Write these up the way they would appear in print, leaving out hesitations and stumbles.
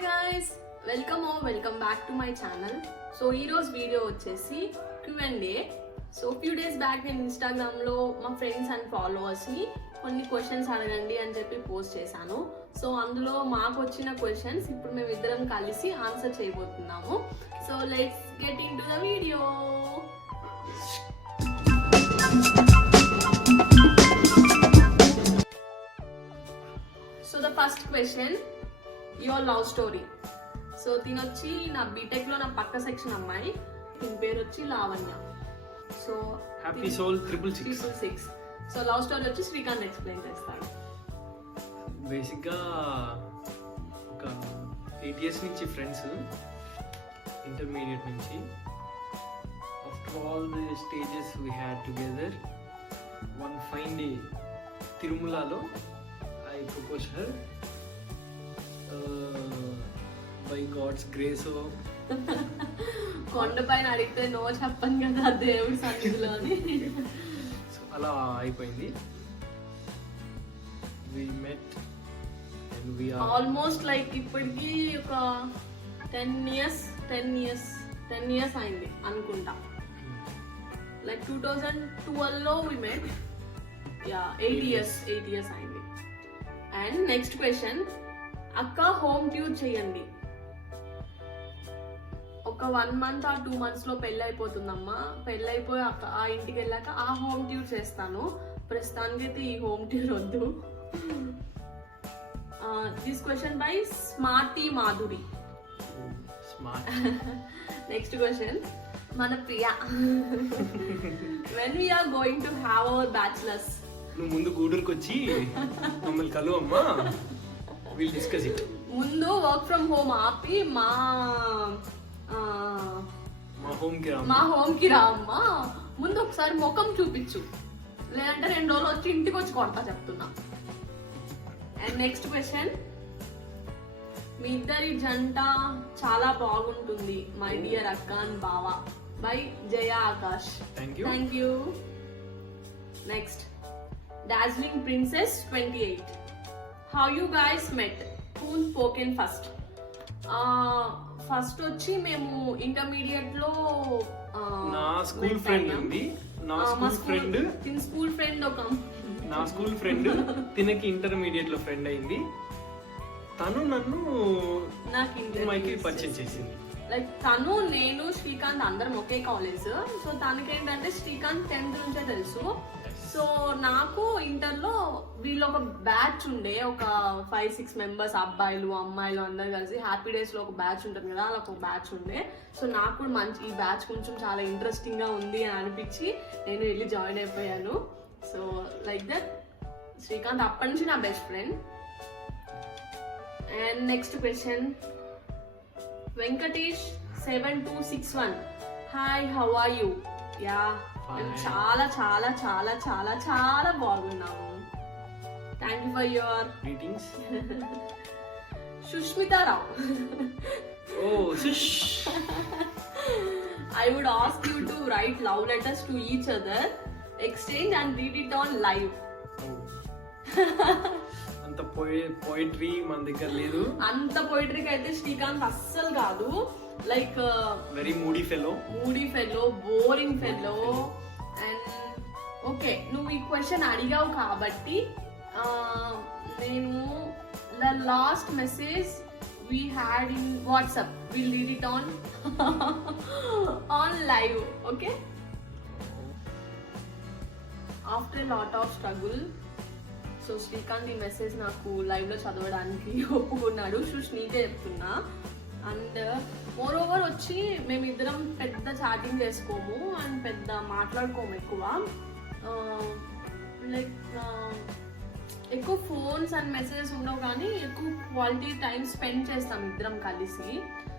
Hi guys, welcome back to my channel. So ఈరోజు video వచ్చేసి Q&A. So few days back నేను ఇన్స్టాగ్రామ్లో మా ఫ్రెండ్స్ అండ్ ఫాలోవర్స్ని కొన్ని క్వశ్చన్స్ అడగండి అని చెప్పి పోస్ట్ చేశాను. సో అందులో మాకు వచ్చిన క్వశ్చన్స్ ఇప్పుడు మేము ఇద్దరం కలిసి ఆన్సర్ చేయబోతున్నాము. So let's get in to the video. So the first question, your love story. So తినొచ్చి నా బీటెక్ లో నా పక్క సెక్షన్ అమ్మాయి, దీని పేరు వచ్చి Lavanya. So happy soul 666. So love story వచ్చి శ్రీకాంత్ ఎక్స్ప్లెయిన్ చేస్తాడు. బేసిక్ గా ఒక 8 years నుంచి ఫ్రెండ్స్, ఇంటర్మీడియట్ నుంచి. After all the stages we had together, one fine day తిరుమలలో I propose her by God's grace. కొండపైన అడిగితే నో చెప్పను కదా దేవుడి సన్నిధిలో అని. సో అలా అయిపోయింది. We met and we are almost like ఇప్పటికి ఒక 10 years అయింది అనుకుంటా. లైక్ 2012 లో వి మెట్. యా 8 years అయింది. అండ్ నెక్స్ట్ క్వశ్చన్, అక్క హోమ్ ట్యూర్ చేయండి. ఒక 1 month or 2 months లో పెళ్ళి అయిపోతుందమ్మా. పెళ్ళి అయిపోయి ఆ ఇంటికి వెళ్ళాక ఆ హోమ్ ట్యూర్ చేస్తాను. ప్రస్తుతానికి అయితే ఈ హోమ్ ట్యూర్ వద్దు. This question by smarty Madhuri. Smart. Next question, మన Priya. When we are going to have our bachelors. నువ్వు ముందు గూడూరుకి వచ్చి మమ్మల్ని కలువు అమ్మా, విల్ డిస్కస్ ఇట్. ముందు వర్క్ ఫ్రమ్ హోమ్ ఆపి మా హోమ్ కి రా అమ్మా. ముందు ఒకసారి ముఖం చూపించు, లేదంటే 2 రోజులు వచ్చి ఇంటికి వచ్చి కొడతా చెప్తున్నా. అండ్ నెక్స్ట్ క్వశ్చన్, మీ ఇద్దరి జంట చాలా బాగుంటుంది మై డియర్ అక్క అండ్ బావా by Jaya Akash. Thank you. Next, Darjeeling princess 28. How you guys met? Who spoken first? First వచ్చి మేము ఇంటర్మీడియట్ లో నా స్కూల్ ఫ్రెండ్ ఉంది. నా స్కూల్ ఫ్రెండ్ తినకి ఇంటర్మీడియట్ లో ఫ్రెండ్ అయింది. తను నన్ను నాకు పరిచయం చేసింది. లైక్ తను, నేను, శ్రీకాంత్ అందరం ఒకే కాలేజ్. సో తనకేంటంటే శ్రీకాంత్ 10th నుంచే తెలుసు. సో నాకు ఇంటర్లో వీళ్ళు ఒక బ్యాచ్ ఉండే, ఒక 5-6 members, అబ్బాయిలు అమ్మాయిలు అందరు కలిసి హ్యాపీ డేస్ లో ఒక బ్యాచ్ ఉంటుంది కదా, అలా ఒక బ్యాచ్ ఉండే. సో నాకు కూడా మంచి ఈ బ్యాచ్ కొంచెం చాలా ఇంట్రెస్టింగ్ గా ఉంది అని అనిపించి నేను వెళ్ళి జాయిన్ అయిపోయాను. సో లైక్ దట్ శ్రీకాంత్ అప్పటి నుంచి నా best friend. And next question, Venkatesh 7261. Hi, how are you? Ya, మేము చాలా చాలా చాలా చాలా చాలా బాగున్నాము. Thank you for your greetings. Sushmita Rao. Oh Sush. I would ask you to write love letters to each other, exchange and read it on live. అంత poetry మన దగ్గర లేదు. అంత పోయిటరీకి అయితే శ్రీకాంత్ అస్సలు కాదు. Like very moody fellow, boring fellow. And okay, నువ్వు ఈ క్వశ్చన్ అడిగావు కాబట్టి నేను the last message we had in WhatsApp, we'll read it on live, okay? After a lot of struggle, so Srikanth ఈ మెసేజ్ నాకు లైవ్ లో చదవడానికి ఒప్పుకున్నాడు. నీకే చెప్తున్నా. అండ్ మోర్ ఓవర్ వచ్చి మేమిద్దరం పెద్ద చాటింగ్ చేసుకోము అండ్ పెద్ద మాట్లాడుకోము ఎక్కువ. లైక్ ఎక్కువ ఫోన్స్ అండ్ మెసేజెస్ ఉండవు, కానీ ఎక్కువ క్వాలిటీ టైం స్పెండ్ చేస్తాం ఇద్దరం కలిసి.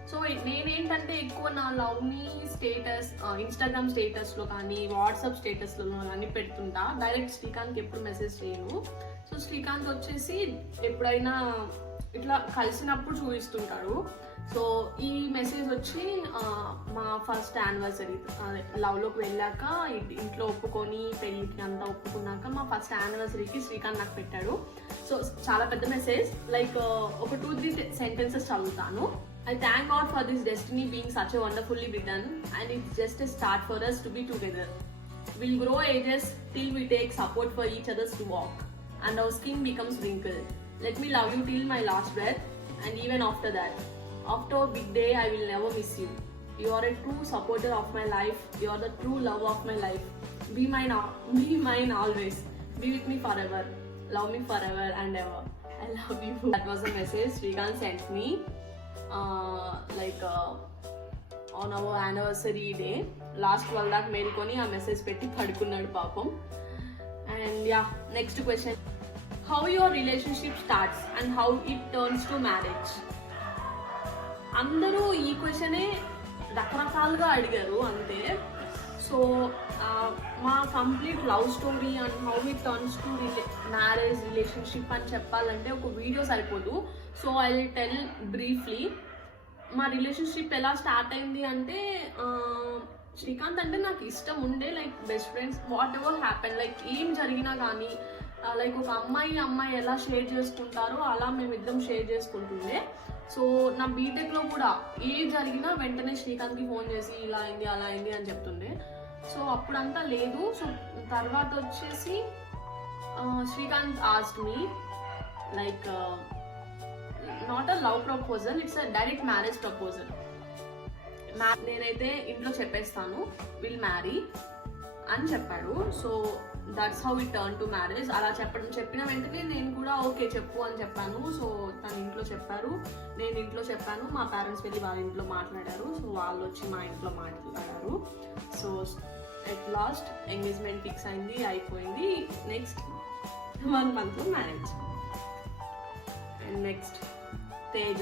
సో నేనేంటంటే ఎక్కువ నా లవ్ని స్టేటస్, ఇన్స్టాగ్రామ్ స్టేటస్లో కానీ వాట్సాప్ స్టేటస్లో కానీ పెడుతుంటా. డైరెక్ట్ శ్రీకాంత్కి ఎప్పుడు మెసేజ్ చేయను. సో శ్రీకాంత్ వచ్చేసి ఎప్పుడైనా ఇట్లా కలిసినప్పుడు చూపిస్తుంటాడు. సో ఈ మెసేజ్ వచ్చి మా ఫస్ట్ యానివర్సరీ లవ్లోకి వెళ్ళాక ఇంట్లో ఒప్పుకొని పెళ్ళికి అంతా ఒప్పుకున్నాక మా ఫస్ట్ యానివర్సరీకి శ్రీకాంత్ నాకు పెట్టాడు. సో చాలా పెద్ద మెసేజ్, లైక్ ఒక 2-3 సెంటెన్సెస్ చదువుతాను. I thank God for this destiny being such a wonderfully written, and it's just a start for us to be together. We'll grow ages till we take support for each other's to walk, and our skin becomes wrinkled. Let me love you till my last breath, and even after that. After a big day, I will never miss you. You are a true supporter of my life. You are the true love of my life. Be mine always. Be with me forever. Love me forever and ever. I love you. That was a message Srikanth sent me. On our anniversary day, last 12 దాకా మేల్కొని ఆ message పెట్టి పడుకున్నాడు పాపం. And yeah, next question, how your relationship starts and how it turns to marriage. అందరూ ఈ క్వశ్చనే రకరకాలుగా అడిగారు అంతే. సో మా complete love story and how it turns to marriage relationship అని చెప్పాలంటే ఒక వీడియో సరిపోదు. So I will tell briefly. మా రిలేషన్షిప్ ఎలా స్టార్ట్ అయింది అంటే, శ్రీకాంత్ అంటే నాకు ఇష్టం ఉండే, like best friends. What ever happen, like ఏం జరిగినా కానీ, లైక్ ఒక అమ్మాయి ఎలా షేర్ చేసుకుంటారో అలా మేమిద్దరం షేర్ చేసుకుంటుండే. సో నా బీటెక్లో కూడా ఏ జరిగినా వెంటనే శ్రీకాంత్కి ఫోన్ చేసి ఇలా అయింది అలా అయింది అని చెప్తుండే. సో అప్పుడంతా లేదు. సో తర్వాత వచ్చేసి Srikanth asked me, like not a love proposal, it's a direct marriage proposal. నేనైతే ఇంట్లో చెప్పేస్తాను విల్ మ్యారీ అని చెప్పాడు. So that's how it turn to marriage. అలా చెప్పిన వెంటనే నేను కూడా ఓకే చెప్పు అని చెప్పాను. సో తను ఇంట్లో చెప్పారు, నేను ఇంట్లో చెప్పాను, మా పేరెంట్స్ వెళ్ళి వాళ్ళ ఇంట్లో మాట్లాడారు. సో వాళ్ళు వచ్చి మా ఇంట్లో మాట్లాడారు. So at last engagement fix అయింది, అయిపోయింది. Next 1 month marriage. And next Teja.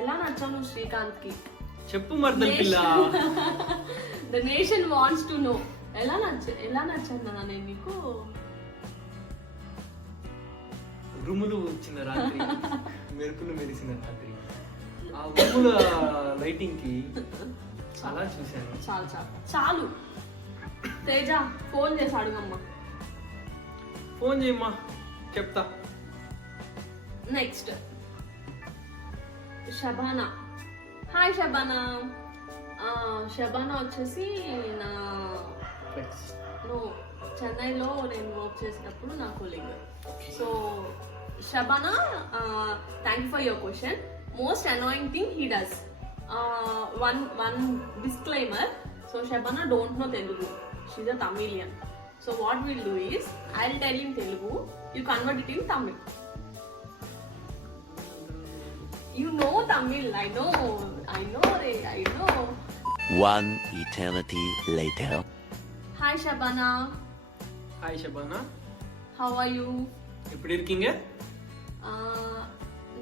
ఎలా నచ్చాను శ్రీకాంత్కి చెప్పు మర్దల్ పిల్ల. The nation wants to know. ఎలా నచ్చాను నేను నీకు? ఉరుములు వచ్చిన రాత్రి, మెరుపులు మెరిసిన రాత్రి, ఆ ఉరుముల లైటింగ్ కి చాలా చూశాను. చాలు. తేజ ఫోన్ చేసి అడుగమ్మా. ఫోన్ చేయమ్మా, చెప్తా. నెక్స్ట్ షబానా. హాయ్ షబానా. షబానా వచ్చేసి నా చెన్నైలో నేను వర్క్ చేసినప్పుడు నా colleague. So Shabana, thank you for your question. Most annoying thing he does. one disclaimer. So Shabana don't know Telugu. She's a Tamilian. So what we'll do is, I'll tell in Telugu, you convert it in Tamil. You know Tamil, I know. One eternity later. Hi Shabana. Hi Shabana. How are you? எப்படி இருக்கீங்க?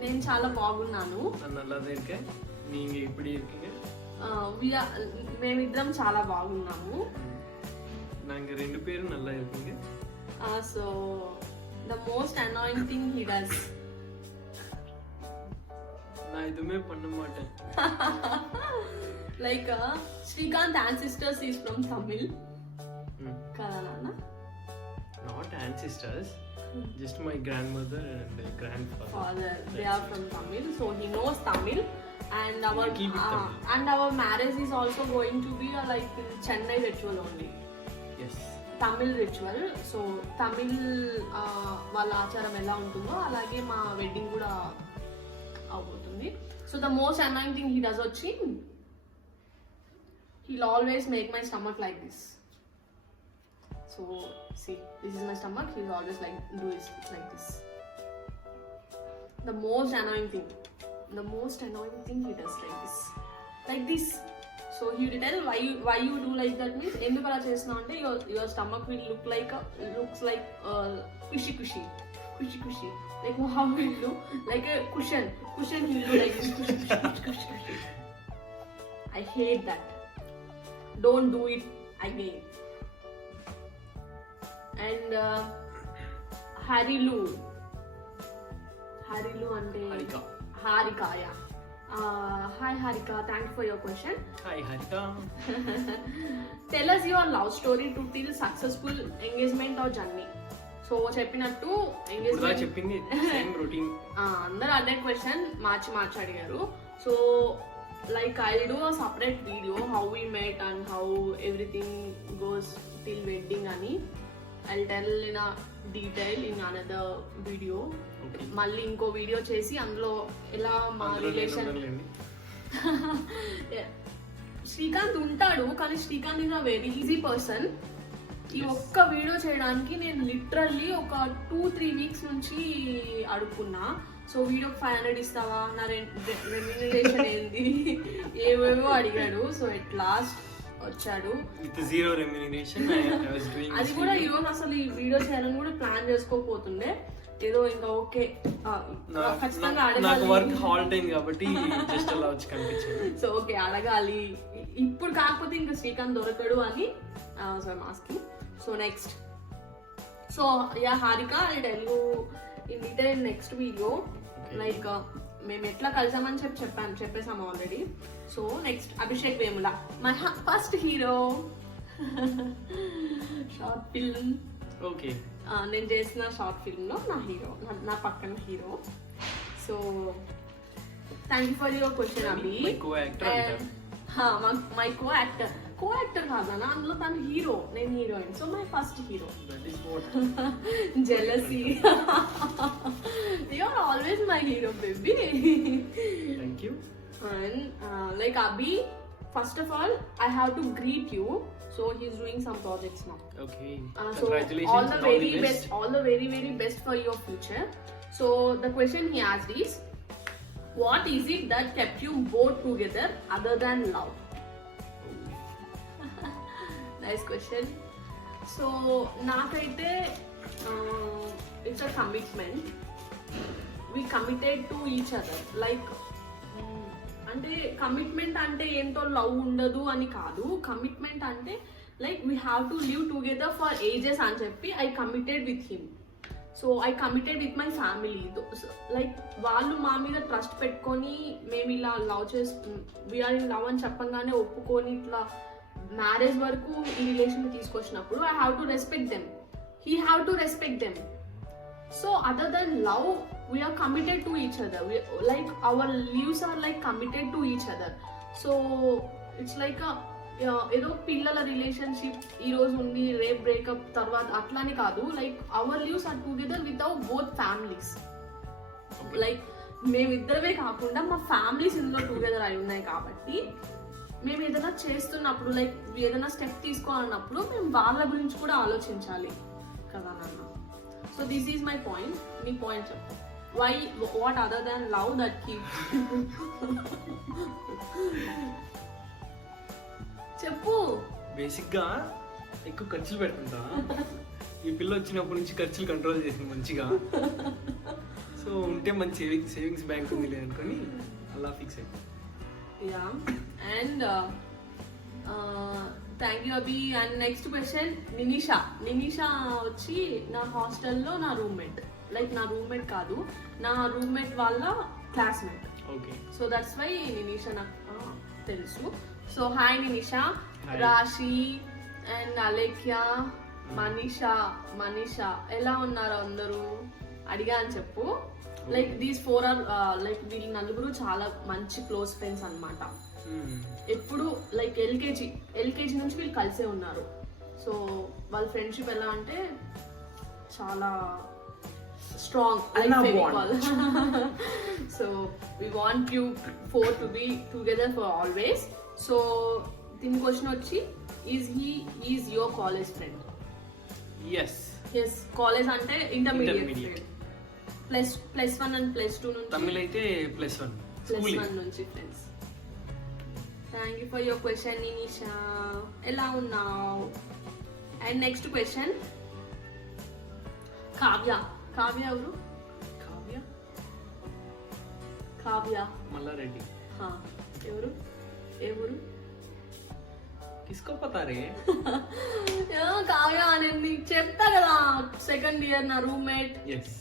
నేను చాలా బాగున్నాను. నల్లగా இருக்கே. நீங்க எப்படி இருக்கீங்க? మేమిద్దరం చాలా బాగున్నాము. நாங்க ரெண்டு பேரும் நல்லா இருக்கீங்க. So the most annoying thing he does. நான் எதுவுமே பண்ண மாட்டேன். Like Srikanth ancestors is from Tamil. కదా నాన్న? Not ancestors. Just my grandmother and grandfather. They are from Tamil, so he knows Tamil. And our marriage is also going to be like in Chennai ritual only. Yes. Tamil ritual. So Tamil వాళ్ళ ఆచారం ఎలా ఉంటుందో అలాగే మా wedding కూడా అవుతుంది. So the most annoying thing he does వచ్చి, he'll always make my stomach like this. So see, this is my stomach. He'll always like do it like this. The most annoying thing he does like this. So he will tell why you do like that means enduku ala chesna ante your stomach will looks like cushy like how will do like a cushion he will do like this cushy. I hate that. Don't do it again. And Harilu హరిలు అంటే Harika. Harika. Yeah. Hi Harika, thank you for your question. Hi Harika. Tell us your love story to till successful engagement or journey. So చెప్పినట్టు ఇప్పుడు engagement చెప్పింది same routine. అందరూ అదే question మార్చి అడిగారు. So like I do a separate video how we met and how everything goes till wedding అని. I tell in a detail in another video. Okay. మళ్ళీ ఇంకో వీడియో చేసి అందులో ఎలా మా రిలేషన్. శ్రీకాంత్ ఉంటాడు కానీ Srikanth is a very easy person. ఈ ఒక్క వీడియో చేయడానికి నేను లిటరల్లీ ఒక 2-3 వీక్స్ నుంచి అడుక్కున్నా. సో వీడియోకి 500 ఇస్తావా, నా రెమ్యూనరేషన్ ఏంది, ఏవేవో అడిగాడు. సో ఎట్ లాస్ట్ వచ్చాడు. విత్ జీరో రెమ్యూనరేషన్ అది కూడా ఈరోజు అసలు ఈ వీడియో చేయాలని కూడా ప్లాన్ చేసుకోపోతుండే. ఏదో ఇంకా ఓకే ఖచ్చితంగా నాకు వర్క్ అడగాలి. హాల్ టైం కాబట్టి జస్ట్ అలా వచ్చి కనిపించాను. సో ఓకే అడగాలి ఇప్పుడు, కాకపోతే ఇంకా శ్రీకాంత్ దొరకడు అని సో మాస్కి. So next, so yeah Harika I tell you in detail next video. Like మేము ఎట్లా కలిసామని చెప్పేసాము already. So next Abhishek Vemula, my first hero. Short film. Okay. నేను చేసిన షార్ట్ ఫిల్మ్ లో నా హీరో, నా పక్కన hero. So thank you for your question Abhi. My co-actor అంటారు. మై కో యాక్టర్ కాదు అన్న, అందులో తను హీరో, నేను heroine. So my first hero. That is what. Jealousy. You are always my hero baby. Thank you. And like Abhi, first of all, I have to greet you. So he's doing some projects now. Okay. So Congratulations. all the very best, all the very best for your future. So the question he asked is, what is it that kept you both together other than love? Nice question. So naakaite it's a commitment. We committed to each other. Like అంటే commitment అంటే ఏంటో love ఉండదు అని కాదు. Commitment అంటే like we have to live together for ages అని చెప్పి I committed with him. So I committed with my family. Like వాళ్ళు మా మీద ట్రస్ట్ పెట్టుకొని మేము ఇలా లవ్ వీఆర్ ఇన్ లవ్ అని చెప్పంగానే ఒప్పుకొని ఇట్లా మ్యారేజ్ వరకు ఈ రిలేషన్ తీసుకొచ్చినప్పుడు I have to respect them, he have to respect them. So other than love, we are committed to each other. Like our lives are like committed to each other. So it's like a ఏదో పిల్లల relationship ఈ రోజు ఉంది rape breakup తర్వాత అట్లానే కాదు. Like our lives are together with our both families. Like మేమిద్దరమే కాకుండా మా ఫ్యామిలీస్ ఇందులో టుగెదర్ అయి ఉన్నాయి కాబట్టి మేము ఏదైనా చేస్తున్నప్పుడు లైక్ ఏదైనా స్టెప్ తీసుకోవాలన్నప్పుడు మేము వాళ్ళ గురించి కూడా ఆలోచించాలి కదా నాన్న. So this is my point. Me point. Why? What other than love that keeps? చెప్పు. బేసిక్ గా ఎక్కువ ఖర్చులు పెడుతుంటా. ఈ పిల్ల వచ్చినప్పటి నుంచి ఖర్చులు కంట్రోల్ చేసింది మంచిగా. సో ఉంటే మంచి సేవింగ్స్ బ్యాంక్ ఉంది అనుకొని అలా ఫిక్స్ అయ్యింది. Yeah. And thank you Abhi. And next question Ninisha. Ninisha వచ్చి నా హాస్టల్లో నా రూమ్మేట్. లైక్ నా రూమ్మేట్ కాదు, నా రూమ్మేట్ వాళ్ళ classmate. Okay. So that's why Ninisha నాకు తెలుసు. So hi Ninisha. Rashi and Alekhya, Manisha ఎలా ఉన్నారు అందరూ అడిగా అని చెప్పు. లైక్ దీస్ 4 ఆర్ లైక్ వీళ్ళు నలుగురు చాలా మంచి క్లోజ్ ఫ్రెండ్స్ అన్నమాట. ఎప్పుడు లైక్ ఎల్కేజీ నుంచి వీళ్ళు కలిసే ఉన్నారు. సో వాళ్ళ ఫ్రెండ్షిప్ ఎలా అంటే చాలా strong. So we want you 4 to be together for always. So దీని క్వశ్చన్ వచ్చి is your college friend? Yes. College అంటే ఇంటర్మీడియట్ +1 అండ్ +2 నుంచి. తమిళ అయితే +1 నుంచి friends. Thank you for your question Ninisha. ఎలా ఉన్నావు? And next question Kavya. Kavya ఎవరు? కావ్య మల్లారెడ్డి. ఎవరు? ఏ ఊరు? తీసుకోపోతారే. కావ్య నేను నీకు చెప్తా కదా, సెకండ్ ఇయర్ నా రూమ్మేట్. ఎస్.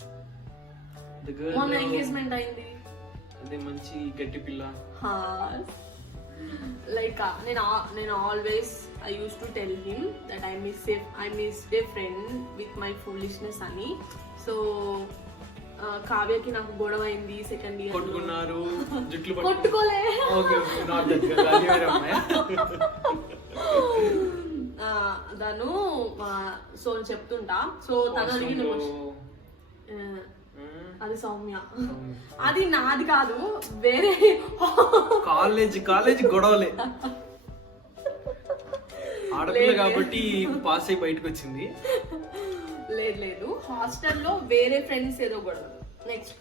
The girl మొన్న ఎంగేజ్మెంట్ అయింది. అదే మంచి గట్టి పిల్ల. లైక్ నేను always I use to tell him that I miss A friend with my foolishness అని. సో కావ్యకి నాకు గొడవ అయింది సెకండ్ ఇయర్. కొట్టుకున్నారు, జుట్లు కొట్టుకోలే. తను సో చెప్తుంటా. సో తను అడిగిన అది సౌమ్య, అది నాది కాదు, వేరే కాలేజ్ గొడవలే. ఆడపిల్ల కాబట్టి పాస్ అయి బయటకు వచ్చింది. లేదు హాస్టల్లో వేరే ఫ్రెండ్స్ ఏదో గొడవ. నెక్స్ట్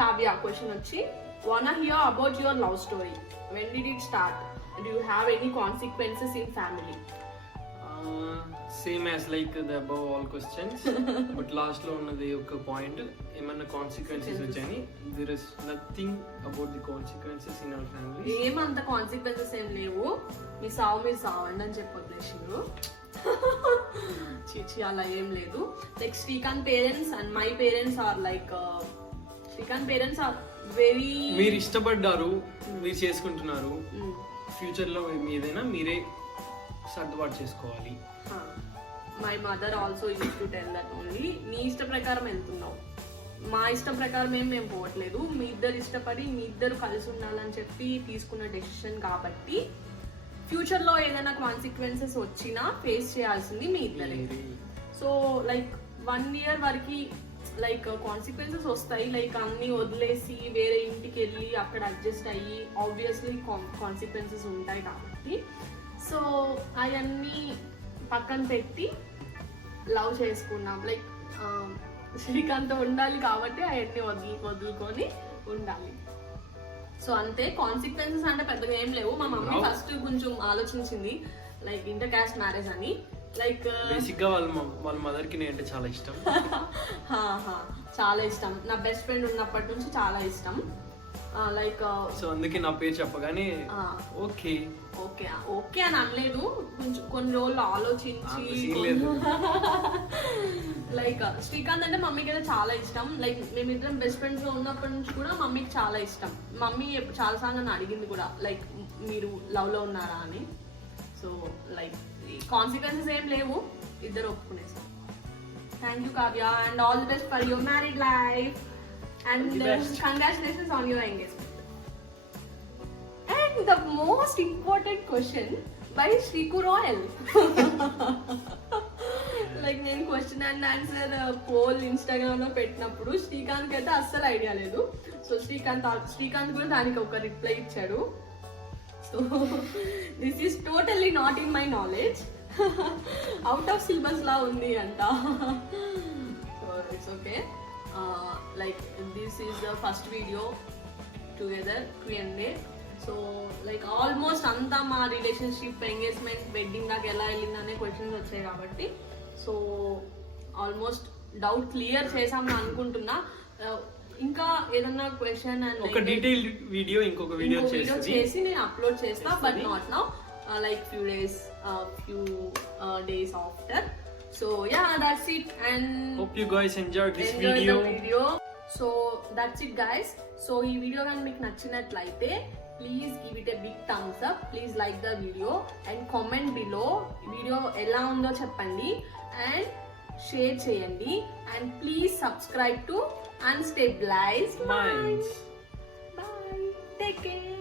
కావ్య క్వశ్చన్ వచ్చి wanna hear about your love story, when did it start, do you have any consequences in family? Same as like the above all questions, but last లో ఉన్నది ఒక పాయింట్, ఏమన్నా కాన్సిక్వెన్సెస్ వచ్చాయని. there is nothing about the consequences in our family. ఏమంత consequences ఏం లేవు, మీరు సావండి అని చెప్పొద్దు. చిచి అలా ఏం లేదు. Like Srikanth parents and my parents are like, Srikanth parents are very, మీరు ఇష్టపడ్డారు, మీరు చేసుకుంటున్నారు, ఫ్యూచర్ లో ఏదైనా మీరే సర్దుబాటు చేసుకోవాలి. My mother also use to tell that only, నీ ఇష్ట ప్రకారం వెళ్తున్నావు, మా ఇష్టం ప్రకారం మేము పోవట్లేదు, మీ ఇద్దరు ఇష్టపడి మీ ఇద్దరు కలిసి ఉండాలని చెప్పి తీసుకున్న డెసిషన్ కాబట్టి ఫ్యూచర్ లో ఏదైనా కాన్సిక్వెన్సెస్ వచ్చినా ఫేస్ చేయాల్సింది మీ ఇద్దరే. సో లైక్ 1 year వరకు లైక్ కాన్సిక్వెన్సెస్ వస్తాయి, లైక్ అన్ని వదిలేసి వేరే ఇంటికి వెళ్ళి అక్కడ అడ్జస్ట్ అయ్యి ఆబ్వియస్లీ కాన్సిక్వెన్సెస్ ఉంటాయి కాబట్టి, సో అవన్నీ పక్కన పెట్టి లవ్ చేసుకున్నాం. లైక్ శ్రీకాంత్ ఉండాలి కాబట్టి అవన్నీ వదులుకొని ఉండాలి. సో అంతే, కాన్సిక్వెన్సెస్ అంటే పెద్దగా ఏం లేవు. మా మమ్మీ ఫస్ట్ కొంచెం ఆలోచించింది లైక్ ఇంటర్ కాస్ట్ మ్యారేజ్ అని. లైక్ బేసిక్ గా వాళ్ళ మదర్ కి నేను చాలా ఇష్టం. చాలా ఇష్టం, నా బెస్ట్ ఫ్రెండ్ ఉన్నప్పటి నుంచి చాలా ఇష్టం. లైక్ సో అందుకే నా పేరు చెప్పగానే ఓకే ఓకే అని అనలేదు, కొంచెం కొన్ని రోజులు ఆలోచించి. లైక్ శ్రీకాంత్ అంటే మమ్మీకి అయితే చాలా ఇష్టం. లైక్ మేమిద్దరం బెస్ట్ ఫ్రెండ్స్ లో ఉన్నప్పటి నుంచి కూడా మమ్మీకి చాలా ఇష్టం. మమ్మీ చాలా సార్లు నన్ను అడిగింది కూడా లైక్ మీరు లవ్ లో ఉన్నారా అని. సో లైక్ కాన్సిక్వెన్సెస్ ఏం లేవు, ఇద్దరు ఒప్పుకునేసాం. Thank you Kavya and all the best for your married life and congratulations on your engagement. And the most important question by Shriku Royal. Like నేను question and answer poll Instagram లో పెట్టినప్పుడు శ్రీకాంత్ అయితే అస్సలు idea లేదు. సో శ్రీకాంత్ కూడా దానికి ఒక reply ఇచ్చాడు. So this is totally not in my knowledge, out of syllabus లా ఉంది అంట. So it's okay. Like this is the first video together Q&A. So like almost anta ma relationship, engagement, wedding daaka ela ellindane questions vachayi kabatti, so almost doubt clear chesam na anukuntunna. ఇంకా ఏదన్నా question and ఒక detail video ఇంకొక video చేసి నేను upload చేస్తా, but not now, like few days after. So yeah, that's it, and hope you guys enjoyed this video. So that's it guys. So ee video gan meeku nachinatlaite please give it a big thumbs up, please like the video and comment below video ela undo cheppandi and share cheyandi, and please subscribe to Unstabilized Minds. Bye, take care.